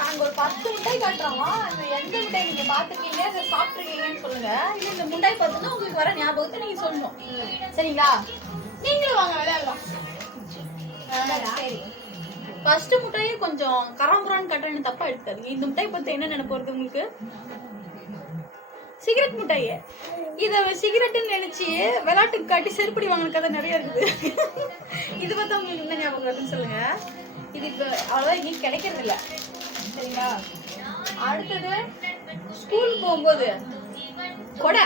நாங்க ஒரு 10 மிட்டாய் காட்டுறோம். அந்த எந்த மிட்டாய் நீங்க பாத்துருக்கீங்க, அதை சாப்பிட்டுருக்கீங்கன்னு சொல்லுங்க. இல்ல இந்த மிட்டாய் பார்த்தோன்னா உங்களுக்கு வர ஞாபகத்தை நீங்க சொல்லணும். சரிங்களா? நீங்களும் வாங்க விளையாடலாம். சரி. ஃபர்ஸ்ட் மிட்டாயே கொஞ்சம் கராம்பரான்னு கட்டுறேன்னு தப்பா எடுத்துக்காதீங்க. இந்த மிட்டாய் பார்த்து என்ன நினைப்பு வருது உங்களுக்கு? சிகரெட் மிட்டாயே. இத சிகரெட்னு நினைச்சு விளையாட்டுக்கு காட்டி செருப்படி வாங்கின கதை நிறைய இருக்குது. இது பார்த்தா உங்களுக்கு என்ன ஞாபகம் வருதுன்னு சொல்லுங்க. இது இப்ப அவ்வளவுதான் எங்கேயும் கிடைக்கிறது இல்ல. சரிங்களா? அடுத்தது ஸ்கூல் போகும்போது கொடை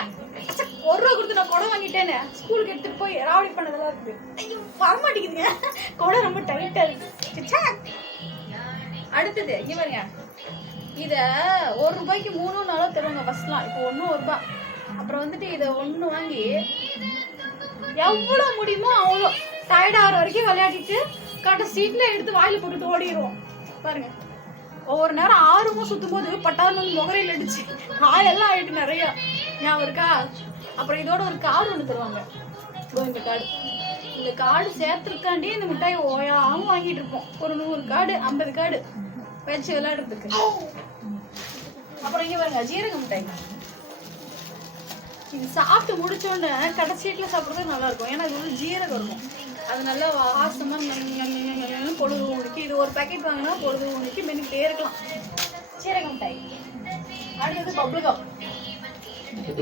1 ரூபா கொடுத்து நான் கொடை வாங்கிட்டேன்னு ஸ்கூலுக்கு எடுத்துட்டு போய் ராவடி பண்ணதெல்லாம் இருக்குது. ஐயோ வரமாட்டேங்குதுங்க, கொடை ரொம்ப டைட்டா இருக்கு. அடுத்தது இங்க பாருங்க, இத 1 ரூபாய்க்கு 3 4 தருவாங்க ஃபர்ஸ்ட்லாம். இப்போ 1 ரூபாய். அப்புறம் வந்துட்டு இதை 1 வாங்கி எவ்வளவு முடியுமோ அவ்வளோ டயர்ட் ஆகிற வரைக்கும் விளையாடிட்டு கடைசீட்ல எடுத்து வாயில போட்டுட்டு ஓடிடுவோம். பாருங்க, ஒவ்வொரு நேரம் ஆர்வமா சுத்தும் போது பட்டாளம் முகரையில் அடிச்சு காயெல்லாம் ஆயிட்டு நிறைய ஞாபகம் இருக்கா? அப்புறம் இதோட ஒரு கார்டு ஒன்று தருவாங்க, இந்த கார்டு. இந்த கார்டு சேர்த்துருக்காண்டி இந்த மிட்டாயை ஓயாம வாங்கிட்டு இருப்போம். ஒரு 100 கார்டு 50 கார்டு வச்சு விளையாடுறதுக்கு. அப்புறம் இங்க பாருங்க, ஜீரக மிட்டாய். இது சாப்பிட்டு முடிச்சோடனே கடைசீட்ல சாப்பிடுறது நல்லா இருக்கும். ஏன்னா இது வந்து ஜீரகம் இருக்கும். அது நல்லா வாசமா பொழுது உனக்கு. இது ஒரு பேக்கெட் வாங்கினா பொழுது உனக்கு மென்னுக்கிட்டே இருக்கலாம். ஜீரக மிட்டாய். அடுத்தது பப்ளுகம்.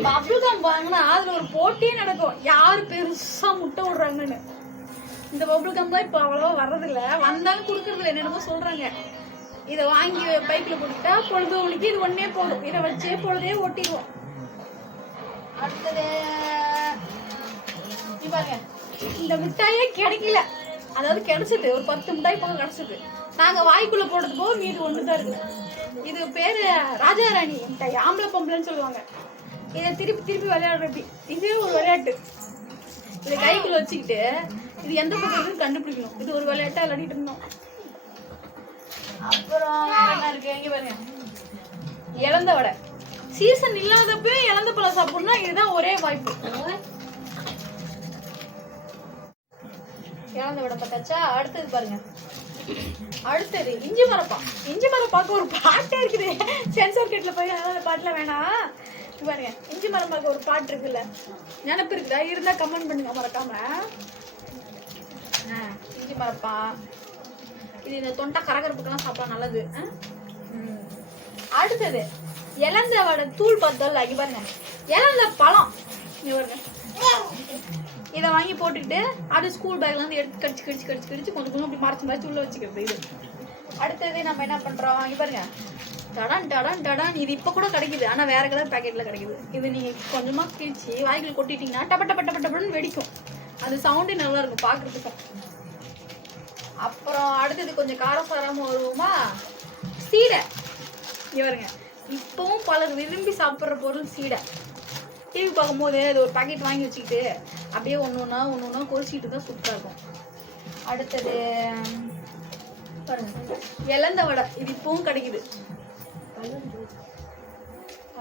பப்ளுகம் வாங்கினா அதுல ஒரு போட்டியே நடக்கும், யாரு பெருசா முட்டை விடுறாங்கன்னு. இந்த பப்ளுகம் தான் இப்ப அவ்வளவா வர்றதில்ல, வந்தாலும் குடுக்கறதில்ல, என்னென்னமோ சொல்றாங்க. இதை வாங்கி பைக்ல போட்டுட்டா பொழுது உனக்கு இது ஒன்னே போதும். இதை வச்சே பொழுதே ஓட்டிடுவோம். அடுத்தது பாருங்க, இந்த மிட்டாயே கிடைக்கல. அதாவது கிடைச்சது ஒரு 10 மிட்டாய் பக்கம் கிடைச்சது. நாங்க வாய்க்குள்ள போடுறது போக மீது ஒண்ணுதான் இருக்கு. இது பேரு ராஜாராணி மிட்டாய், ஆம்பளை பொம்பளைன்னு சொல்லுவாங்க. இதை திருப்பி திருப்பி விளையாடுறது இதே ஒரு விளையாட்டு. இதை கைக்குள்ள வச்சுக்கிட்டு இது எந்த பக்கம் கண்டுபிடிக்கணும். இது ஒரு விளையாட்டா விளையாடிட்டு இருந்தோம். அப்புறம் என்ன இருக்கு இங்க பாருங்க, இழந்த வடை. சீசன் இல்லாதப்ப இழந்த பழம் சாப்பிடணும், இதுதான் ஒரே வாய்ப்பு. இழந்த வடை பார்த்தாச்சா? அடுத்தது பாருங்க, அடுத்தது இஞ்சி மரப்பா. இஞ்சி மரப்பாக்கு ஒரு பாட்டே இருக்குது. சென்சார் கேட்ல போய் அந்த பாட்டுல வேணாம். பாருங்க, இஞ்சி மரப்பாக்கு ஒரு பாட்டு இருக்குல்ல, நினப்பு இருக்குதா? இருந்தா கமெண்ட் பண்ணுங்க மறக்காம. இஞ்சி மரப்பா இது இந்த தொண்டை கரகரப்புக்கெல்லாம் சாப்பிடலாம், நல்லது. அடுத்தது இழந்த வடை தூள் பார்த்தோம்ல, இங்க பாருங்க, இழந்த பழம். இங்க பாருங்க, இதை வாங்கி போட்டுக்கிட்டு அது ஸ்கூல் பேக்ல இருந்து எடுத்து கடிச்சு கடிச்சு கடிச்சு கடிச்சு கொஞ்சம் கொஞ்சம் அப்படி மறைச்சு மறைச்சு உள்ள வச்சுக்கிறது. இது அடுத்தது நம்ம என்ன பண்றோம், இங்க பாருங்க, டடான் டடான் டடான். இது இப்ப கூட கிடைக்குது, ஆனா வேற கலர் பேக்கெட்ல கிடைக்குது. இது நீங்க கொஞ்சமா கிழிச்சு வாய்க்குள்ள கொட்டிட்டீங்கன்னா டப்ப டப்ப டப்ப டப்பன்னு வெடிக்கும். அது சவுண்டு நல்லா இருக்கும் பாக்குறதுக்கும். அப்புறம் அடுத்தது கொஞ்சம் காரசாரமா வருவோமா, சீடை. இங்க பாருங்க, இப்பவும் பலர் விரும்பி சாப்பிட்ற பொருள் சீடை. டிவி பார்க்கும் போது அது ஒரு பாக்கெட் வாங்கி வச்சுக்கிட்டு அப்படியே ஒன்னொன்னா கொதிச்சுக்கிட்டு தான் சூப்பரா இருக்கும். அடுத்தது பாருங்க, இழந்த வடை. இது இப்பவும் கிடைக்குது.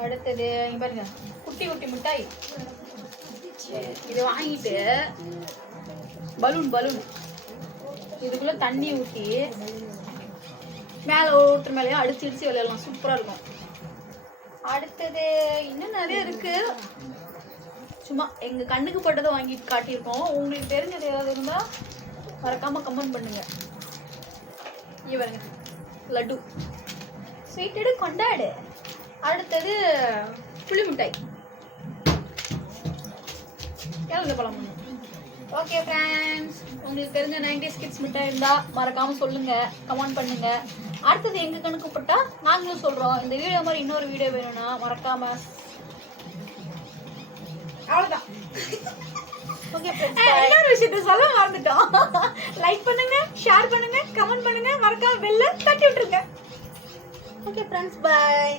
அடுத்தது இங்க பாருங்க, குட்டி குட்டி மிட்டாய். இது வாங்கிட்டு பலூன் இதுக்குள்ள தண்ணி ஊற்றி மேல ஒருத்தர் மேலேயே அடிச்சு அடிச்சு விளையாடலாம், சூப்பரா இருக்கும். அடுத்தது இன்னும் நிறைய இருக்கு, சும்மா எங்க கண்ணுக்கு பட்டதை வாங்கி காட்டியிருக்கோம். உங்களுக்கு தெரிஞ்சது ஏதாவது இருந்தா மறக்காம கமெண்ட் பண்ணுங்க. இவருங்க லட்டு, ஸ்வீட்டடு கொண்டாடு. அடுத்தது புளி மிட்டாய், இழந்த பழம். ஓகே ஃப்ரெண்ட்ஸ், உங்களுக்கு தெரிஞ்ச 90s கிட்ஸ் மிட்டாய் இருந்தா மறக்காம சொல்லுங்க, கமெண்ட் பண்ணுங்க. அடுத்தது எங்க கணக்கு பட்டா நாங்களும் சொல்றோம். இந்த வீடியோ மாதிரி இன்னொரு வீடியோ வேணும்னா மறக்காம. அவ்வளவுதான். ஓகே ஃப்ரெண்ட்ஸ், இன்னொரு விஷயத்தை சொல்ல மறந்துட்டோம். லைக் பண்ணுங்க, ஷேர் பண்ணுங்க, கமெண்ட் பண்ணுங்க, மறக்காம பெல்ல தட்டி விட்டுருங்க. Okay friends, by.